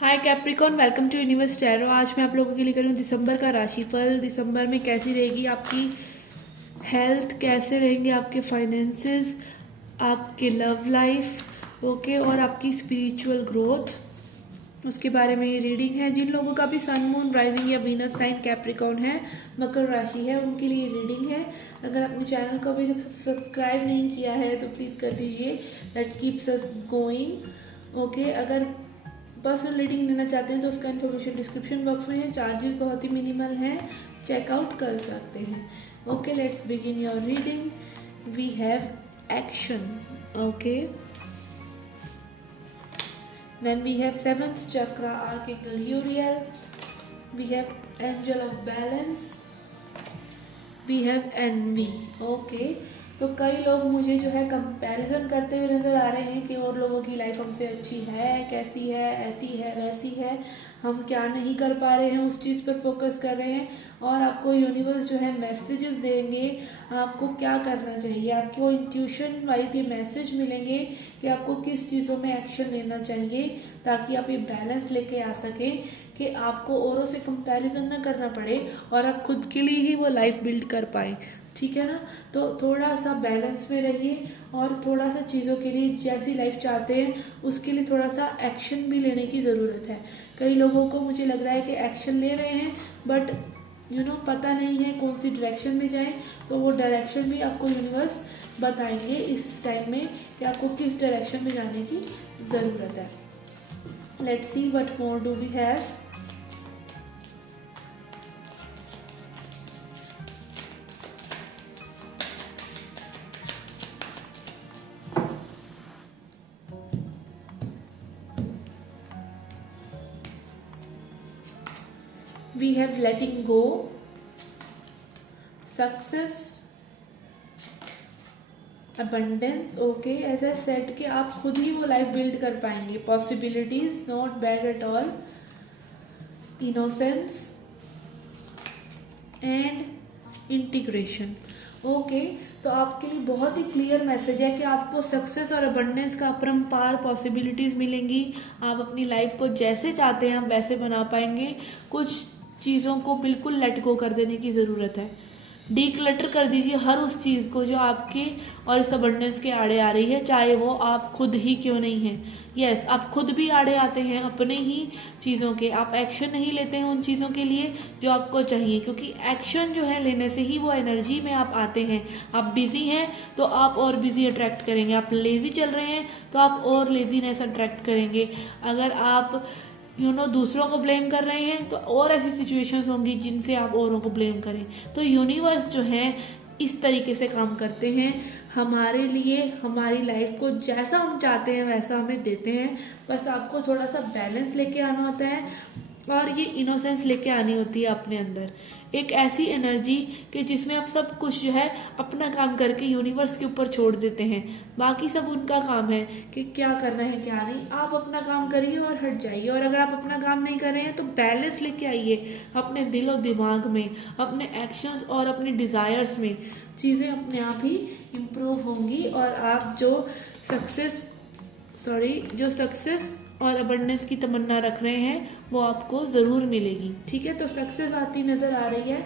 Hi Capricorn, welcome to universe tarot. आज मैं आप लोगों के लिए करूँ दिसंबर का राशिफल। दिसंबर में कैसी रहेगी आपकी हेल्थ, कैसे रहेंगे आपके फाइनेंसेस, आपके लव लाइफ, ओके, और आपकी स्पिरिचुअल ग्रोथ, उसके बारे में ये रीडिंग है। जिन लोगों का भी सन, मून, राइजिंग या वीनस साइन कैप्रिकॉन है, मकर राशि है, उनके लिए रीडिंग है। अगर आपने चैनल को अभी सब्सक्राइब नहीं किया है तो प्लीज़ कर दीजिए, that keeps us going. Okay, अगर पर्सनल रीडिंग लेना चाहते हैं तो उसका इन्फॉर्मेशन डिस्क्रिप्शन बॉक्स में है। चार्जेस बहुत ही मिनिमल हैं, चेकआउट कर सकते हैं। Okay, let's begin your reading. We have action, okay, then we have seventh chakra, archangel Uriel. We have angel of balance. We have envy, okay. तो कई लोग मुझे जो है कंपैरिजन करते हुए नज़र आ रहे हैं कि और लोगों की लाइफ हमसे अच्छी है, कैसी है, ऐसी है, वैसी है, हम क्या नहीं कर पा रहे हैं, उस चीज़ पर फोकस कर रहे हैं। और आपको यूनिवर्स जो है मैसेजेस देंगे आपको क्या करना चाहिए। आपको इंट्यूशन वाइज ये मैसेज मिलेंगे कि आपको किस चीज़ों में एक्शन लेना चाहिए ताकि आप ये बैलेंस लेके आ सकें कि आपको औरों से कंपैरिजन ना करना पड़े और आप खुद के लिए ही वो लाइफ बिल्ड कर पाएँ। ठीक है ना। तो थोड़ा सा बैलेंस में रहिए और थोड़ा सा चीज़ों के लिए जैसी लाइफ चाहते हैं उसके लिए थोड़ा सा एक्शन भी लेने की ज़रूरत है। कई लोगों को मुझे लग रहा है कि एक्शन ले रहे हैं बट पता नहीं है कौन सी डायरेक्शन में जाएं, तो वो डायरेक्शन भी आपको यूनिवर्स बताएंगे इस टाइम में कि आपको किस डायरेक्शन में जाने की ज़रूरत है। Let's see what more do we have. We have letting go, success, abundance, okay, as I said कि आप खुद ही वो लाइफ बिल्ड कर पाएंगे। Possibilities not bad at all, innocence and integration, okay. तो आपके लिए बहुत ही क्लियर मैसेज है कि आपको सक्सेस और अबंडेंस का अपरंपार पॉसिबिलिटीज़ मिलेंगी। आप अपनी लाइफ को जैसे चाहते हैं आप वैसे बना पाएंगे। कुछ चीज़ों को बिल्कुल लेट गो कर देने की ज़रूरत है। डीक्लटर कर दीजिए हर उस चीज़ को जो आपके और इस अबंडेंस के आड़े आ रही है, चाहे वो आप खुद ही क्यों नहीं हैं। यस, आप खुद भी आड़े आते हैं अपने ही चीज़ों के। आप एक्शन नहीं लेते हैं उन चीज़ों के लिए जो आपको चाहिए, क्योंकि एक्शन जो है लेने से ही वो एनर्जी में आप आते हैं। आप बिजी हैं तो आप और बिजी अट्रैक्ट करेंगे। आप लेज़ी चल रहे हैं तो आप और लेज़ीनेस अट्रैक्ट करेंगे। अगर आप दूसरों को ब्लेम कर रहे हैं तो और ऐसी सिचुएशंस होंगी जिनसे आप औरों को ब्लेम करें। तो यूनिवर्स जो है इस तरीके से काम करते हैं हमारे लिए। हमारी लाइफ को जैसा हम चाहते हैं वैसा हमें देते हैं, बस आपको थोड़ा सा बैलेंस लेके आना होता है और ये इनोसेंस लेके आनी होती है अपने अंदर। एक ऐसी एनर्जी कि जिसमें आप सब कुछ जो है अपना काम करके यूनिवर्स के ऊपर छोड़ देते हैं। बाकी सब उनका काम है कि क्या करना है क्या नहीं। आप अपना काम करिए और हट जाइए। और अगर आप अपना काम नहीं कर रहे हैं तो बैलेंस लेके आइए अपने दिल और दिमाग में, अपने एक्शंस और अपने डिज़ायर्स में। चीज़ें अपने आप ही इम्प्रूव होंगी और आप जो सक्सेस और अबंडेंस की तमन्ना रख रहे हैं वो आपको ज़रूर मिलेगी। ठीक है, तो सक्सेस आती नज़र आ रही है,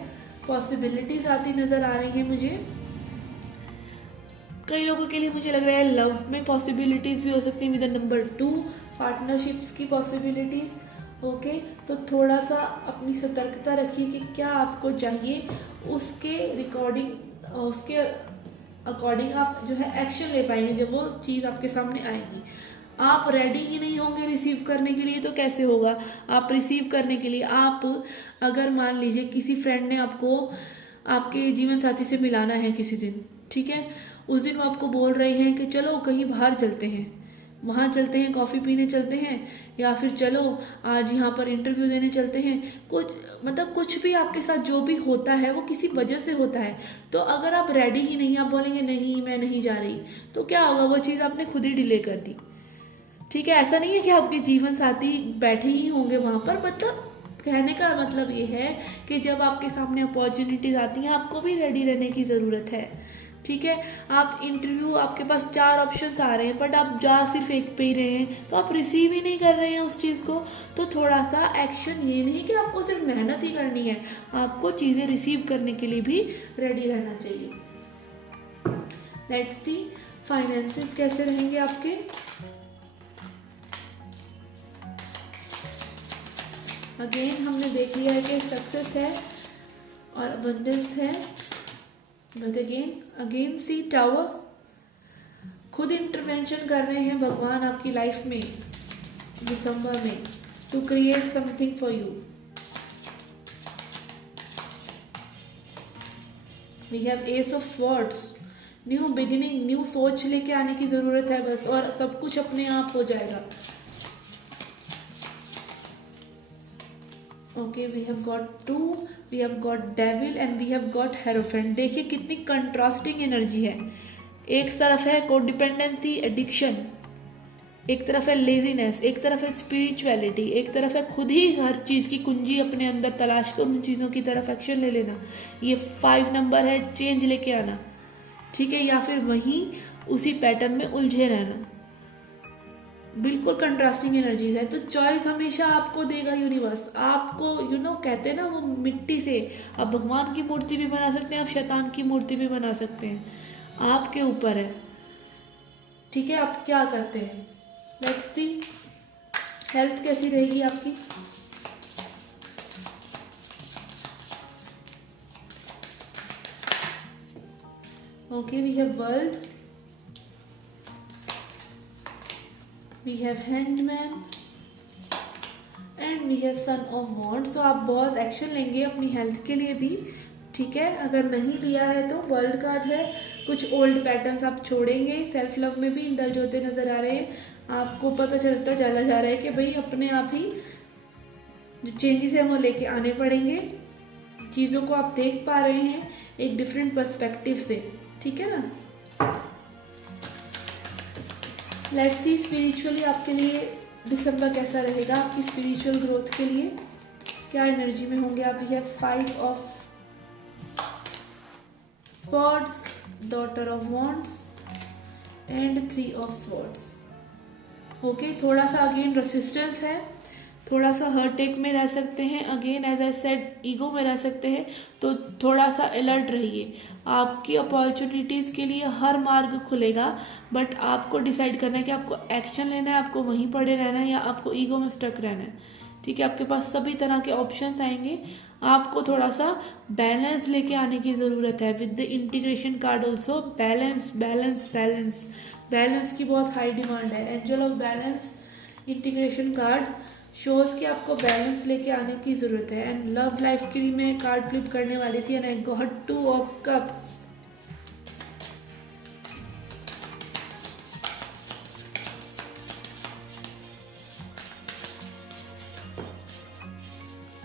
पॉसिबिलिटीज़ आती नज़र आ रही है मुझे। कई लोगों के लिए मुझे लग रहा है लव में पॉसिबिलिटीज़ भी हो सकती है विद नंबर 2, पार्टनरशिप्स की पॉसिबिलिटीज़। ओके, तो थोड़ा सा अपनी सतर्कता रखिए कि क्या आपको चाहिए, उसके अकॉर्डिंग आप जो है एक्शन ले पाएंगे जब वो चीज़ आपके सामने आएगी। आप रेडी ही नहीं होंगे रिसीव करने के लिए तो कैसे होगा। आप रिसीव करने के लिए आप अगर मान लीजिए किसी फ्रेंड ने आपको आपके जीवन साथी से मिलाना है किसी दिन, ठीक है, उस दिन वो आपको बोल रहे हैं कि चलो कहीं बाहर चलते हैं, वहाँ चलते हैं, कॉफ़ी पीने चलते हैं, या फिर चलो आज यहाँ पर इंटरव्यू देने चलते हैं। कुछ भी आपके साथ जो भी होता है वो किसी वजह से होता है। तो अगर आप रेडी ही नहीं, आप बोलेंगे नहीं मैं नहीं जा रही, तो क्या होगा, वो चीज़ आपने खुद ही डिले कर दी। ठीक है, ऐसा नहीं है कि आपके जीवन साथी बैठे ही होंगे वहाँ पर। मतलब कहने का मतलब ये है कि जब आपके सामने अपॉर्चुनिटीज आती हैं आपको भी रेडी रहने की ज़रूरत है। ठीक है, आप इंटरव्यू, आपके पास 4 ऑप्शंस आ रहे हैं बट आप जा सिर्फ एक पे ही रहे हैं, तो आप रिसीव ही नहीं कर रहे हैं उस चीज़ को। तो थोड़ा सा एक्शन, ये नहीं कि आपको सिर्फ मेहनत ही करनी है, आपको चीज़ें रिसीव करने के लिए भी रेडी रहना चाहिए। लेट्स सी फाइनेंसेस कैसे रहेंगे आपके। अगेन हमने देख लिया है कि सक्सेस है और अबंडेंस है, बट अगेन सी टावर, खुद इंटरवेंशन कर रहे हैं भगवान आपकी लाइफ में दिसंबर में, to create something for you. We have ace of swords, new beginning, new सोच लेके आने की जरूरत है बस, और सब कुछ अपने आप हो जाएगा। Okay, we have got 2, we have got devil and we have got hierophant. देखिए कितनी कंट्रास्टिंग एनर्जी है। एक तरफ है कोडिपेंडेंसी, एडिक्शन, एक तरफ है लेजीनेस, एक तरफ है स्पिरिचुअलिटी, एक तरफ है खुद ही हर चीज़ की कुंजी अपने अंदर तलाश कर उन चीज़ों की तरफ एक्शन ले लेना। ये 5 नंबर है, चेंज लेके आना, ठीक है, या फिर वहीं उसी पैटर्न में उलझे रहना। बिल्कुल कंट्रास्टिंग एनर्जीज है। तो चॉइस हमेशा आपको देगा यूनिवर्स, आपको कहते हैं ना वो मिट्टी से आप भगवान की मूर्ति भी बना सकते हैं, आप शैतान की मूर्ति भी बना सकते हैं, आपके ऊपर है, ठीक है, आप क्या करते हैं। लेट्स सी हेल्थ कैसी रहेगी आपकी। Okay, we have world, we have hangman and we have son of wands। तो आप बहुत एक्शन लेंगे अपनी हेल्थ के लिए भी, ठीक है। अगर नहीं लिया है तो वर्ल्ड कार्ड है, कुछ ओल्ड पैटर्न्स आप छोड़ेंगे, सेल्फ लव में भी इंडल्ज होते नजर आ रहे हैं, आपको पता चलता चला जा रहा है कि भाई अपने आप ही जो चेंजेस है वो लेके आने पड़ेंगे, चीज़ों को आप देख पा रहे हैं एक डिफरेंट पर्सपेक्टिव से, ठीक है ना। लेट्स सी स्पिरिचुअली आपके लिए दिसंबर कैसा रहेगा, आपकी स्पिरिचुअल ग्रोथ के लिए क्या एनर्जी में होंगे आप। ये 5 of swords, daughter of wands and 3 of swords. Okay, थोड़ा सा अगेन रेसिस्टेंस है, थोड़ा सा हर्टेक में रह सकते हैं, again as I said ego में रह सकते हैं, तो थोड़ा सा अलर्ट रहिए। आपकी अपॉर्चुनिटीज़ के लिए हर मार्ग खुलेगा, बट आपको डिसाइड करना है कि आपको एक्शन लेना है, आपको वहीं पड़े रहना है, या आपको ईगो में स्टक रहना है, ठीक है। आपके पास सभी तरह के ऑप्शंस आएंगे, आपको थोड़ा सा बैलेंस लेके आने की ज़रूरत है। With the integration card also balance balance balance, balance की बहुत हाई डिमांड है। Angel of balance integration card shows कि आपको बैलेंस लेके आने की जरूरत है। एंड लव लाइफ के लिए मैं कार्ड फ्लिप करने वाली थी and I got 2 of cups.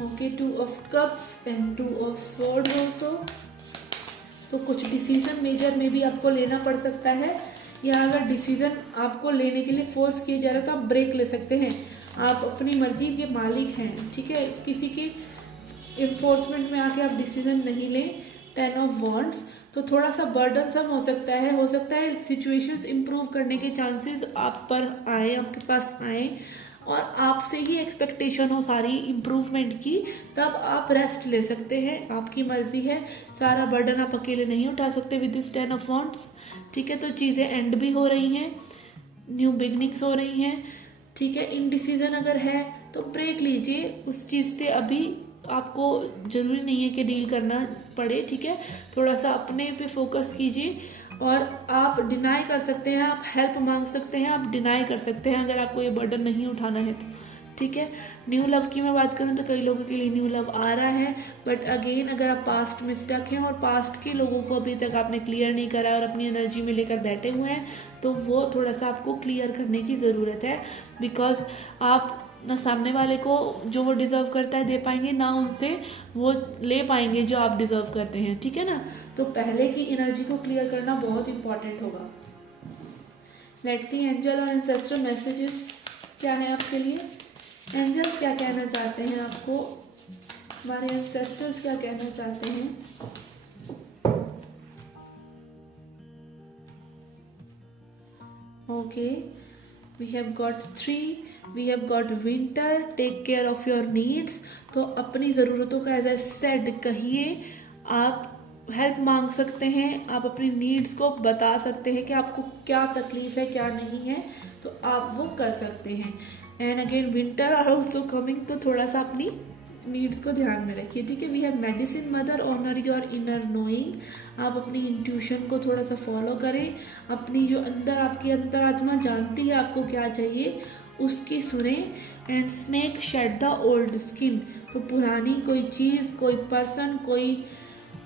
Okay, 2 of cups and 2 of swords also. तो कुछ डिसीजन मेजर में भी आपको लेना पड़ सकता है, या अगर डिसीजन आपको लेने के लिए फोर्स किए जा रहा है तो आप ब्रेक ले सकते हैं। आप अपनी मर्जी के मालिक हैं, ठीक है, किसी के इन्फोर्समेंट में आके आप डिसीजन नहीं लें। 10 ऑफ वॉन्ड्स, तो थोड़ा सा बर्डन सम हो सकता है सिचुएशंस इंप्रूव करने के चांसेस आप पर आए, आपके पास आए, और आपसे ही एक्सपेक्टेशन हो सारी इम्प्रूवमेंट की, तब आप रेस्ट ले सकते हैं, आपकी मर्जी है। सारा बर्डन आप अकेले नहीं उठा सकते विद दिस 10 ऑफ वॉन्ड्स, ठीक है। तो चीज़ें एंड भी हो रही हैं, न्यू बिगनिंग्स हो रही हैं, ठीक है। इनडिसीजन अगर है तो ब्रेक लीजिए उस चीज़ से, अभी आपको ज़रूरी नहीं है कि डील करना पड़े, ठीक है। थोड़ा सा अपने पे फोकस कीजिए, और आप डिनाई कर सकते हैं, आप हेल्प मांग सकते हैं, आप डिनाई कर सकते हैं अगर आपको ये बर्डन नहीं उठाना है तो, ठीक है। न्यू लव की मैं बात करूँ तो कई लोगों के लिए न्यू लव आ रहा है, बट अगेन अगर आप पास्ट में स्टक हैं और पास्ट के लोगों को अभी तक आपने क्लियर नहीं करा और अपनी एनर्जी में लेकर बैठे हुए हैं, तो वो थोड़ा सा आपको क्लियर करने की ज़रूरत है। बिकॉज आप ना सामने वाले को जो वो डिज़र्व करता है दे पाएंगे, ना उनसे वो ले पाएंगे जो आप डिज़र्व करते हैं, ठीक है ना। तो पहले की एनर्जी को क्लियर करना बहुत इंपॉर्टेंट होगा। लेट्स सी एंजल और एंसेस्टर मैसेजेस क्या है आपके लिए। एंजल्स क्या कहना चाहते हैं आपको, हमारे एंसेस्टर्स क्या कहना चाहते हैं। Okay, we have got 3. We have got winter, take care of your needs. तो अपनी ज़रूरतों का एज आई सेड कहिए, आप हेल्प मांग सकते हैं, आप अपनी नीड्स को बता सकते हैं कि आपको क्या तकलीफ है क्या नहीं है, तो आप वो कर सकते हैं. And again winter are also coming, तो थोड़ा सा अपनी नीड्स को ध्यान में रखिए. ठीक है. We have medicine mother, honour your inner knowing. आप अपनी इंट्यूशन को थोड़ा सा फॉलो करें, अपनी जो अंदर आपकी अंतरात्मा जानती है आपको क्या चाहिए उसकी सुने. And snake shed the old skin. तो पुरानी कोई चीज़, कोई पर्सन, कोई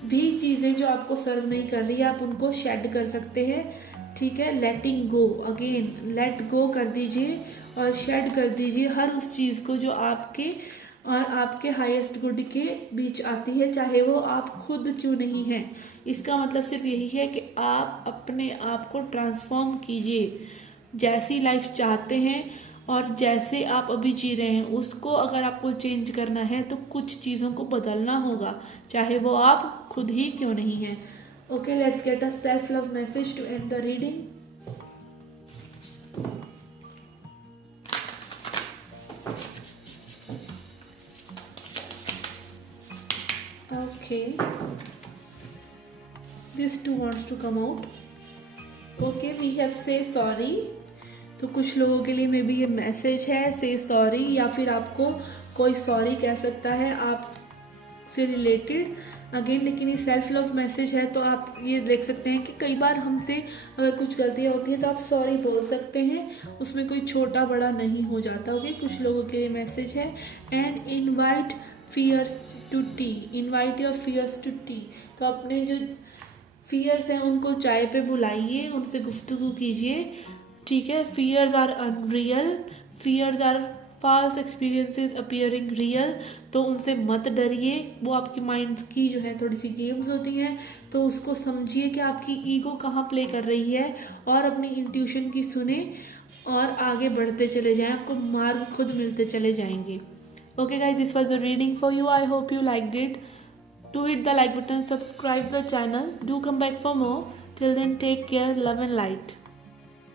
भी चीज़ें जो आपको सर्व नहीं कर रही है आप उनको शेड कर सकते हैं. ठीक है. लेटिंग गो, अगेन लेट गो कर दीजिए और शेड कर दीजिए हर उस चीज़ को जो आपके और आपके हाईएस्ट गुड के बीच आती है, चाहे वो आप खुद क्यों नहीं हैं. इसका मतलब सिर्फ यही है कि आप अपने आप को ट्रांसफॉर्म कीजिए. जैसी लाइफ चाहते हैं और जैसे आप अभी जी रहे हैं उसको अगर आपको चेंज करना है तो कुछ चीज़ों को बदलना होगा, चाहे वो आप खुद ही क्यों नहीं हैं. Okay, let's get a self love message to end the reading. Okay, this too wants to come out. Okay, we have say sorry. तो कुछ लोगों के लिए मे बी ये मैसेज है से सॉरी, या फिर आपको कोई सॉरी कह सकता है आप से रिलेटेड. अगेन लेकिन ये सेल्फ लव मैसेज है, तो आप ये देख सकते हैं कि कई बार हमसे अगर कुछ गलतियाँ होती हैं तो आप सॉरी बोल सकते हैं, उसमें कोई छोटा बड़ा नहीं हो जाता. ओके, कुछ लोगों के लिए मैसेज है. And invite fears to tea. Invite your fears to tea. तो अपने जो फियर्स हैं उनको चाय पे बुलाइए, उनसे गुफ्तगू कीजिए. ठीक है. Fears are unreal, fears are false experiences appearing real. तो उनसे मत डरिए, वो आपकी माइंड की जो है थोड़ी सी गेम्स होती हैं, तो उसको समझिए कि आपकी ईगो कहाँ प्ले कर रही है और अपनी इंट्यूशन की सुने और आगे बढ़ते चले जाएं. आपको मार्ग खुद मिलते चले जाएंगे. Okay guys, this was the reading for you. I hope you liked it. Do hit the like button, subscribe the channel. Do come back for more. Till then, take care, love and light.